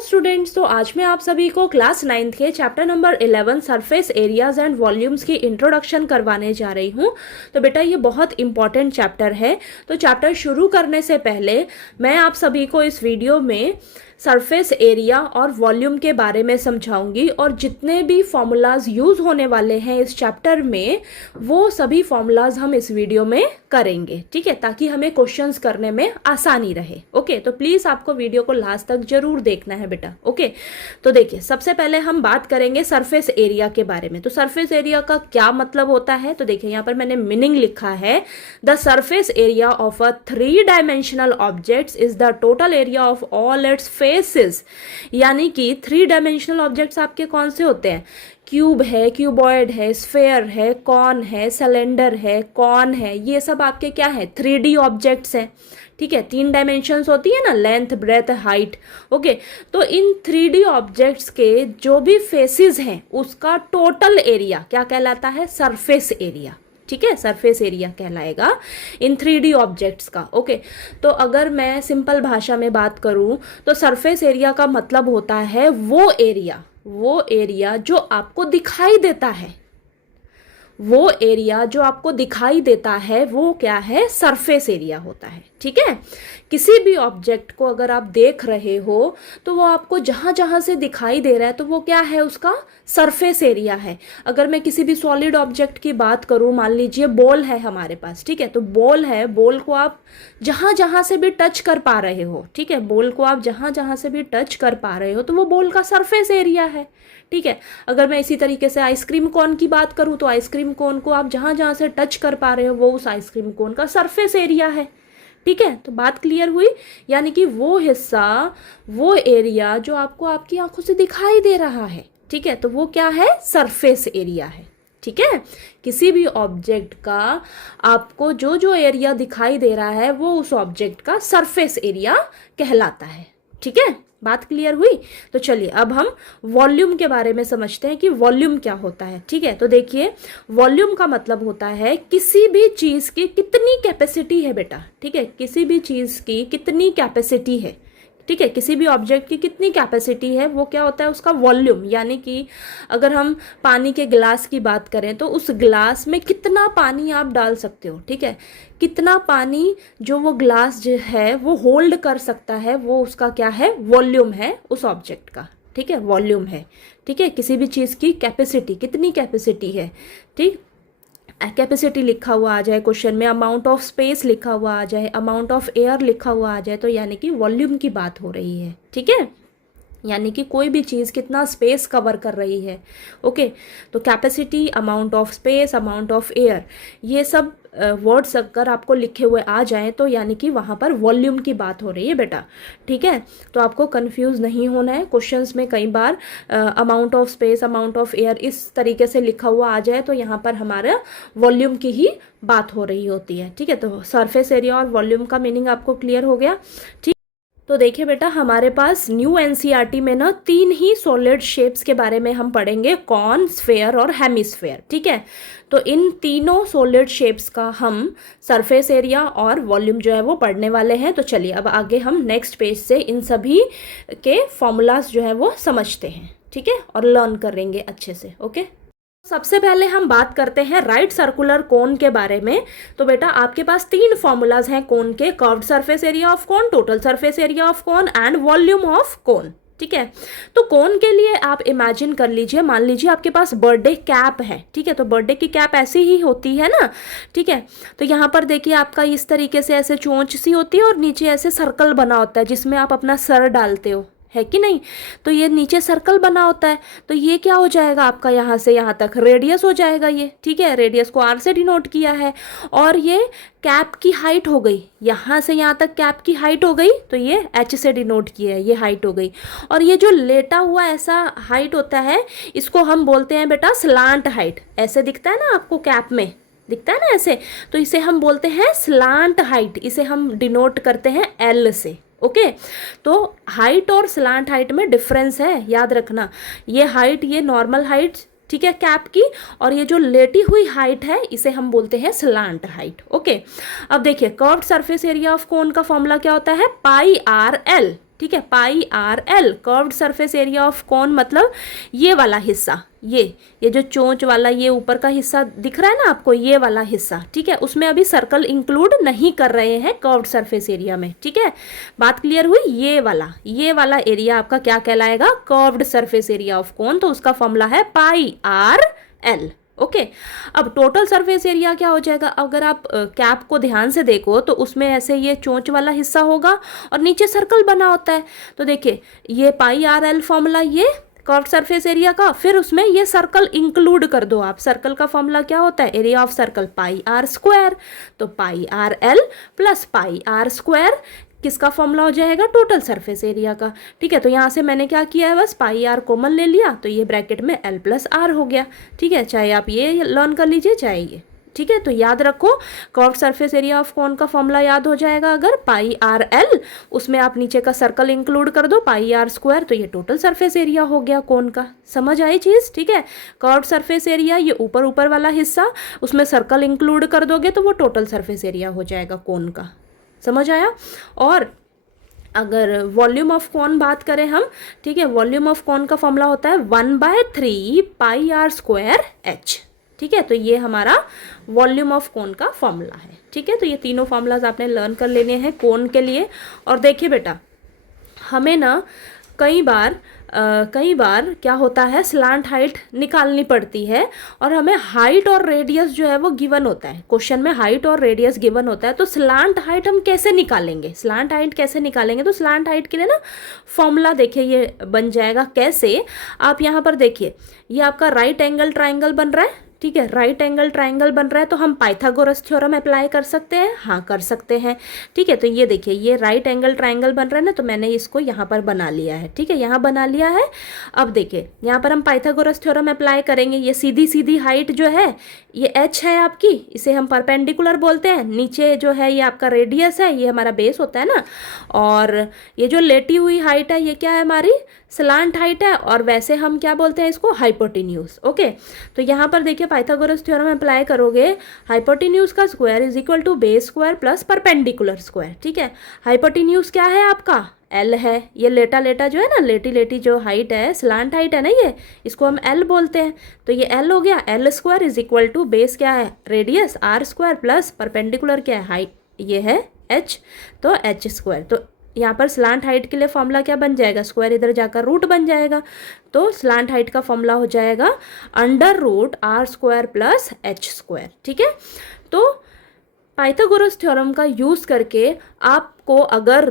Students, तो आज मैं आप सभी को क्लास 9th के chapter number 11 surface areas and volumes की इंट्रोडक्शन करवाने जा रही हूँ। तो बेटा ये बहुत इंपॉर्टेंट चैप्टर है। तो चैप्टर शुरू करने से पहले मैं आप सभी को इस वीडियो में सरफेस एरिया और वॉल्यूम के बारे में समझाऊंगी और जितने भी फॉर्मूलाज यूज़ होने वाले हैं इस चैप्टर में वो सभी फॉर्मूलाज हम इस वीडियो में करेंगे, ठीक है, ताकि हमें क्वेश्चंस करने में आसानी रहे। ओके, तो प्लीज़ आपको वीडियो को लास्ट तक जरूर देखना है बेटा। ओके, तो देखिए सबसे पहले हम बात करेंगे सरफेस एरिया के बारे में। तो सरफेस एरिया का क्या मतलब होता है, तो देखिए यहाँ पर मैंने मीनिंग लिखा है, the surface area of a 3 dimensional objects is the total area of all it's faces. यानी कि 3 डायमेंशनल ऑब्जेक्ट्स आपके कौन से होते हैं, क्यूब है, क्यूबॉइड है, स्फेयर है, कॉन है, सिलेंडर है, कॉन है, ये सब आपके क्या है 3D ऑब्जेक्ट्स हैं, ठीक है। 3 डायमेंशंस होती है ना, लेंथ, ब्रेथ, हाइट। ओके, तो इन 3D ऑब्जेक्ट्स के जो भी फेसेस हैं उसका टोटल एरिया क्या कहलाता है, सरफेस एरिया, ठीक है, सरफेस एरिया कहलाएगा इन 3D ऑब्जेक्ट्स का। ओके, तो अगर मैं सिंपल भाषा में बात करूं तो सरफेस एरिया का मतलब होता है वो एरिया जो आपको दिखाई देता है, वो एरिया जो आपको दिखाई देता है वो क्या है, सरफेस एरिया होता है, ठीक है। किसी भी ऑब्जेक्ट को अगर आप देख रहे हो तो वो आपको जहाँ जहाँ से दिखाई दे रहा है तो वो क्या है, उसका सरफेस एरिया है। अगर मैं किसी भी सॉलिड ऑब्जेक्ट की बात करूँ, मान लीजिए बॉल है हमारे पास, ठीक है, तो बॉल है, बॉल को आप जहाँ जहाँ से भी टच कर पा रहे हो, ठीक है, बॉल को आप जहाँ जहाँ से भी टच कर पा रहे हो तो वो बॉल का सरफेस एरिया है, ठीक है। अगर मैं इसी तरीके से आइसक्रीम कोन की बात करूँ तो आइसक्रीम कोन को आप जहाँ जहाँ से टच कर पा रहे हो वो उस आइसक्रीम कोन का सरफेस एरिया है, ठीक है। तो बात क्लियर हुई, यानी कि वो हिस्सा, वो एरिया जो आपको आपकी आंखों से दिखाई दे रहा है, ठीक है, तो वो क्या है, सरफेस एरिया है, ठीक है। किसी भी ऑब्जेक्ट का आपको जो जो एरिया दिखाई दे रहा है वो उस ऑब्जेक्ट का सरफेस एरिया कहलाता है, ठीक है। बात क्लियर हुई। तो चलिए अब हम वॉल्यूम के बारे में समझते हैं कि वॉल्यूम क्या होता है, ठीक है। तो देखिए वॉल्यूम का मतलब होता है किसी भी चीज़ की कितनी कैपेसिटी है बेटा, ठीक है, किसी भी चीज़ की कितनी कैपेसिटी है, ठीक है, किसी भी ऑब्जेक्ट की कितनी कैपेसिटी है वो क्या होता है, उसका वॉल्यूम। यानी कि अगर हम पानी के गिलास की बात करें तो उस गिलास में कितना पानी आप डाल सकते हो, ठीक है, कितना पानी जो वो ग्लास जो है वो होल्ड कर सकता है, वो उसका क्या है, वॉल्यूम है उस ऑब्जेक्ट का, ठीक है, वॉल्यूम है, ठीक है। किसी भी चीज़ की कैपेसिटी, कितनी कैपेसिटी है, ठीक, कैपेसिटी लिखा हुआ आ जाए क्वेश्चन में, अमाउंट ऑफ स्पेस लिखा हुआ आ जाए, अमाउंट ऑफ एयर लिखा हुआ आ जाए, तो यानी कि वॉल्यूम की बात हो रही है, ठीक है, यानी कि कोई भी चीज़ कितना स्पेस कवर कर रही है। ओके, तो capacity, amount of space, amount of air, ये सब वर्ड्स अगर आपको लिखे हुए आ जाएं तो यानी कि वहाँ पर वॉल्यूम की बात हो रही है बेटा, ठीक है। तो आपको कंफ्यूज नहीं होना है, क्वेश्चंस में कई बार amount of space, amount of air इस तरीके से लिखा हुआ आ जाए तो यहाँ पर हमारा वॉल्यूम की ही बात हो रही होती है, ठीक है। तो सरफेस एरिया और वॉल्यूम का मीनिंग आपको क्लियर हो गया, ठीक। तो देखिए बेटा हमारे पास न्यू एनसीईआरटी में ना 3 ही सॉलिड शेप्स के बारे में हम पढ़ेंगे, कॉन, स्फेयर और हेमिस्फेयर, ठीक है। तो इन तीनों सॉलिड शेप्स का हम सरफेस एरिया और वॉल्यूम जो है वो पढ़ने वाले हैं। तो चलिए अब आगे हम नेक्स्ट पेज से इन सभी के फॉर्मूलाज जो है वो समझते हैं, ठीक है, और लर्न करेंगे अच्छे से। ओके, सबसे पहले हम बात करते हैं राइट सर्कुलर कोन के बारे में। तो बेटा आपके पास 3 फॉर्मूलाज हैं कोन के, curved surface area of cone, total surface area of cone and volume of cone, ठीक है। तो कोन के लिए आप इमेजिन कर लीजिए, मान लीजिए आपके पास बर्थडे कैप है, ठीक है, तो बर्थडे की कैप ऐसी ही होती है ना, ठीक है। तो यहाँ पर देखिए आपका इस तरीके से ऐसे चोंच सी होती है और नीचे ऐसे सर्कल बना होता है जिसमें आप अपना सर डालते हो, है कि नहीं। तो ये नीचे सर्कल बना होता है, तो ये क्या हो जाएगा आपका, यहाँ से यहाँ तक रेडियस हो जाएगा ये, ठीक है, रेडियस को आर से डिनोट किया है। और ये कैप की हाइट हो गई, यहाँ से यहाँ तक कैप की हाइट हो गई, तो ये एच से डिनोट किया है, ये हाइट हो गई। और ये जो लेटा हुआ ऐसा हाइट होता है इसको हम बोलते हैं बेटा स्लांट हाइट। ऐसे दिखता है ना आपको, कैप में दिखता है ना ऐसे, तो इसे हम बोलते हैं स्लांट हाइट, इसे हम डिनोट करते हैं एल से। ओके, तो हाइट और स्लांट हाइट में डिफरेंस है, याद रखना। ये हाइट, ये नॉर्मल हाइट, ठीक है, कैप की, और ये जो लेटी हुई हाइट है इसे हम बोलते हैं स्लांट हाइट। ओके, अब देखिए curved surface area of cone का फॉर्मूला क्या होता है, पाई आर एल, ठीक है, pi r l curved surface area of कौन, मतलब ये वाला हिस्सा, ये जो चोंच वाला ये ऊपर का हिस्सा दिख रहा है ना आपको, ये वाला हिस्सा, ठीक है, उसमें अभी सर्कल इंक्लूड नहीं कर रहे हैं कर्व्ड सरफेस एरिया में, ठीक है, बात क्लियर हुई। ये वाला एरिया आपका क्या कहलाएगा, curved surface area of cone, तो उसका फॉर्मूला है पाई आर एल। ओके, अब टोटल सरफेस एरिया क्या हो जाएगा, अगर आप कैप को ध्यान से देखो तो उसमें ऐसे ये चोंच वाला हिस्सा होगा और नीचे सर्कल बना होता है, तो देखिए ये पाई आर एल फॉर्मूला, ये कर्व्ड सरफेस एरिया का, फिर उसमें ये सर्कल इंक्लूड कर दो आप। सर्कल का फॉर्मूला क्या होता है, area of circle pi are square, तो pi r l plus pi are square किसका फॉर्मूला हो जाएगा, टोटल सरफेस एरिया का। ठीक है, तो यहाँ से मैंने क्या किया है, बस पाई आर कॉमन ले लिया, तो ये ब्रैकेट में एल प्लस आर हो गया। ठीक है, चाहे आप ये लर्न कर लीजिए चाहे ये। ठीक है, तो याद रखो curved surface area of cone का फॉर्मूला याद हो जाएगा अगर पाई आर एल, उसमें आप नीचे का सर्कल इंक्लूड कर दो पाई आर स्क्वायर, तो ये टोटल सरफेस एरिया हो गया कोन का। समझ आई चीज़। ठीक है, कर्व्ड सरफेस एरिया ये ऊपर वाला हिस्सा, उसमें सर्कल इंक्लूड कर दोगे तो वो टोटल सरफेस एरिया हो जाएगा कोन का। समझ आया। और अगर वॉल्यूम ऑफ कॉन बात करें हम, ठीक है, वॉल्यूम ऑफ कॉन का फॉर्मूला होता है 1/3 पाई आर स्क्वायर एच। ठीक है, तो ये हमारा वॉल्यूम ऑफ कोन का फॉर्मूला है। ठीक है, तो ये तीनों फॉर्मूलाज आपने लर्न कर लेने हैं कोन के लिए। और देखिए बेटा, हमें ना कई बार क्या होता है, स्लांट हाइट निकालनी पड़ती है और हमें हाइट और रेडियस जो है वो गिवन होता है। क्वेश्चन में हाइट और रेडियस गिवन होता है, तो स्लांट हाइट हम कैसे निकालेंगे, तो स्लांट हाइट के लिए ना फॉर्मूला देखिए ये बन जाएगा कैसे। आप यहाँ पर देखिए, ये आपका राइट एंगल ट्राइंगल बन रहा है। ठीक है, राइट एंगल ट्राइंगल बन रहा है, तो हम पाइथागोरस थ्योरम अप्लाई कर सकते हैं। हाँ, कर सकते हैं। ठीक है, तो ये देखिए, ये राइट एंगल ट्राइंगल बन रहा है ना, तो मैंने इसको यहाँ पर बना लिया है। ठीक है, यहाँ बना लिया है। अब देखिए, यहाँ पर हम पाइथागोरस थ्योरम अप्लाई करेंगे। ये सीधी हाइट जो है ये h है आपकी, इसे हम परपेंडिकुलर बोलते हैं। नीचे जो है ये आपका रेडियस है, ये हमारा बेस होता है ना। और ये जो लेटी हुई हाइट है ये क्या है, हमारी स्लांट हाइट है। और वैसे हम क्या बोलते हैं इसको, हाइपोटेन्यूज। ओके, तो यहाँ पर देखिए पाइथागोरस थ्योरम अप्लाई करोगे, हाइपोटेन्यूज का square is equal to base square plus perpendicular square. ठीक है, हाइपोटेन्यूज क्या है आपका, एल है। ये लेटा जो है ना, लेटी जो हाइट है, स्लांट हाइट है ना, ये इसको हम एल बोलते हैं। तो ये एल हो गया, L square is equal to base क्या है, radius R square plus perpendicular क्या है, हाइट ये है एच, तो एच स्क्वायर। तो यहाँ पर स्लांट हाइट के लिए फॉर्मूला क्या बन जाएगा, स्क्वायर इधर जाकर रूट बन जाएगा, तो स्लांट हाइट का फॉर्मूला हो जाएगा under root R square plus H square. ठीक है, तो पाइथागोरस थ्योरम का यूज़ करके आपको अगर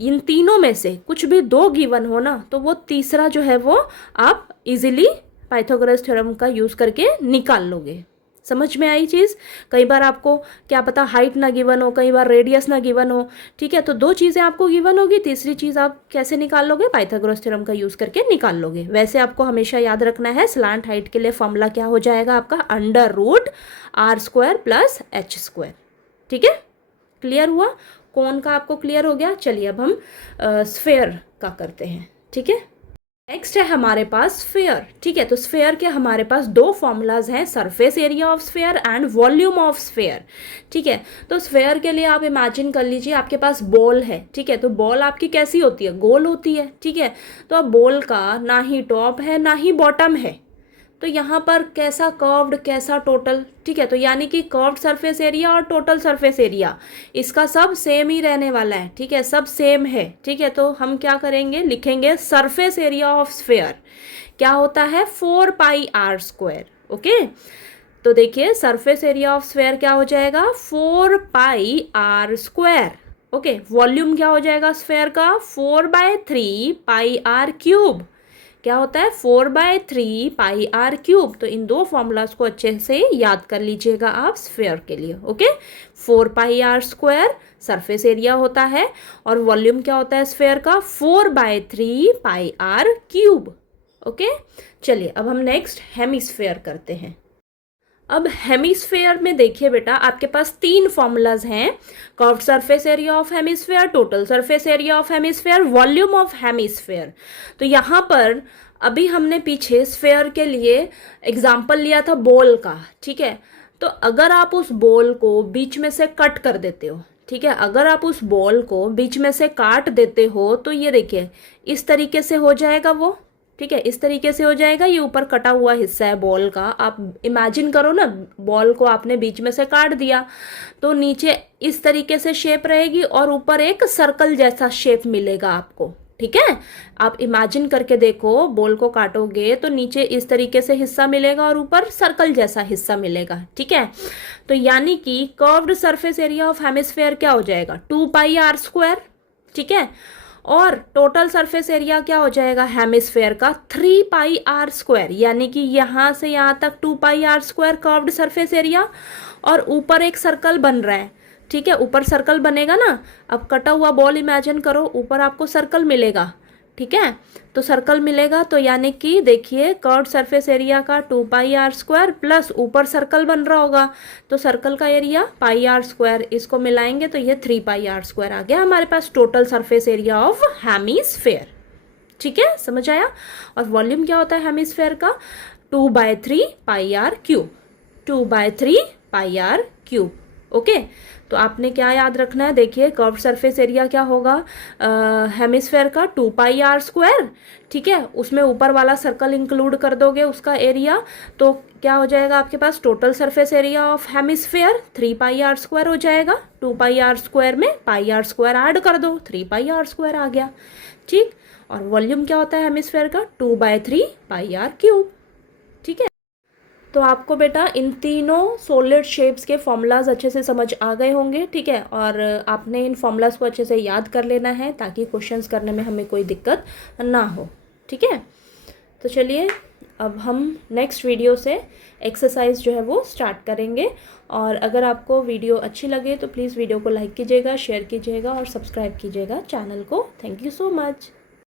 इन तीनों में से कुछ भी दो गिवन हो ना, तो वो तीसरा जो है वो आप इजीली पाइथागोरस थ्योरम का यूज़ करके निकाल लोगे। समझ में आई चीज़। कई बार आपको क्या पता हाइट ना गिवन हो, कई बार रेडियस ना गिवन हो। ठीक है, तो दो चीज़ें आपको गिवन होगी, तीसरी चीज़ आप कैसे निकाल लोगे, पाइथागोरस थ्योरम का यूज़ करके निकाल लोगे। वैसे आपको हमेशा याद रखना है, स्लांट हाइट के लिए फॉर्मूला क्या हो जाएगा आपका, under root R square plus H square. ठीक है, क्लियर हुआ। कोन का आपको क्लियर हो गया। चलिए अब हम स्फेयर का करते हैं। ठीक है, नेक्स्ट है हमारे पास स्फेयर। ठीक है, तो स्फेयर के हमारे पास दो फॉर्मूलाज हैं, surface area of sphere and volume of sphere. ठीक है, तो स्फेयर के लिए आप इमेजिन कर लीजिए आपके पास बॉल है। ठीक है, तो बॉल आपकी कैसी होती है, गोल होती है। ठीक है, तो अब बॉल का ना ही टॉप है ना ही बॉटम है, तो यहाँ पर कैसा कर्व्ड कैसा टोटल। ठीक है, तो यानी कि कर्व्ड सरफेस एरिया और टोटल सरफेस एरिया इसका सब सेम ही रहने वाला है। ठीक है, सब सेम है। ठीक है, तो हम क्या करेंगे, लिखेंगे सरफेस एरिया ऑफ स्फेयर क्या होता है, 4 पाई आर स्क्वायर। ओके, तो देखिए सरफेस एरिया ऑफ स्फेयर क्या हो जाएगा, 4 pi are square. Okay, volume क्या हो जाएगा स्फेयर का, 4/3 पाई आर क्यूब। क्या होता है, 4/3 पाई आर क्यूब। तो इन दो फॉर्मूलाज को अच्छे से याद कर लीजिएगा आप स्फेयर के लिए। Okay, 4 pi are square surface area होता है और वॉल्यूम क्या होता है स्फेयर का, 4/3 पाई आर क्यूब। ओके, चलिए अब हम नेक्स्ट हेमिस्फेयर करते हैं। अब हेमिस्फेयर में देखिए बेटा, आपके पास तीन फॉर्मूलाज हैं, curved surface area of hemisphere, total surface area of hemisphere, volume of hemisphere. तो यहाँ पर अभी हमने पीछे स्फेयर के लिए एग्जाम्पल लिया था बॉल का। ठीक है, तो अगर आप उस बॉल को बीच में से कट कर देते हो, ठीक है। अगर आप उस बॉल को बीच में से काट देते हो तो ये देखिए इस तरीके से हो जाएगा वो, ठीक है, इस तरीके से हो जाएगा। ये ऊपर कटा हुआ हिस्सा है बॉल का। आप इमेजिन करो ना, बॉल को आपने बीच में से काट दिया तो नीचे इस तरीके से शेप रहेगी और ऊपर एक सर्कल जैसा शेप मिलेगा आपको, ठीक है। आप इमेजिन करके देखो, बॉल को काटोगे तो नीचे इस तरीके से हिस्सा मिलेगा और ऊपर सर्कल जैसा हिस्सा मिलेगा, ठीक है। तो यानी कि curved surface area of hemisphere क्या हो जाएगा, 2πr², ठीक है। और टोटल सरफेस एरिया क्या हो जाएगा हेमिस्फेयर का, 3πr², यानी कि यहाँ से यहाँ तक 2πr² कर्व्ड सरफेस एरिया, और ऊपर एक सर्कल बन रहा है, ठीक है। ऊपर सर्कल बनेगा ना, अब कटा हुआ बॉल इमेजिन करो, ऊपर आपको सर्कल मिलेगा, ठीक है। तो सर्कल मिलेगा तो यानी कि देखिए कर्व्ड सरफेस एरिया का 2πr² प्लस ऊपर सर्कल बन रहा होगा, तो सर्कल का एरिया πr², इसको मिलाएंगे तो ये 3πr² आ गया हमारे पास total surface area of hemisphere, ठीक है, समझ आया। और वॉल्यूम क्या होता है हेमिस्फेयर का, 2/3πr³, 2/3πr³, ओके। तो आपने क्या याद रखना है, देखिए कर्व्ड सरफेस एरिया क्या होगा हेमिस्फेयर का, 2πr², ठीक है। उसमें ऊपर वाला सर्कल इंक्लूड कर दोगे उसका एरिया, तो क्या हो जाएगा आपके पास total surface area of hemisphere 3πr² हो जाएगा। 2πr² में πr² ऐड कर दो, 3πr² आ गया, ठीक। और वॉल्यूम क्या होता है हेमिस्फेयर का, 2/3πr³, ठीक है। तो आपको बेटा इन तीनों सॉलिड शेप्स के फॉर्मूलाज अच्छे से समझ आ गए होंगे, ठीक है। और आपने इन फॉर्मूलाज को अच्छे से याद कर लेना है ताकि क्वेश्चंस करने में हमें कोई दिक्कत ना हो, ठीक है। तो चलिए अब हम नेक्स्ट वीडियो से एक्सरसाइज जो है वो स्टार्ट करेंगे। और अगर आपको वीडियो अच्छी लगे तो प्लीज़ वीडियो को लाइक कीजिएगा, शेयर कीजिएगा और सब्सक्राइब कीजिएगा चैनल को। Thank you so much.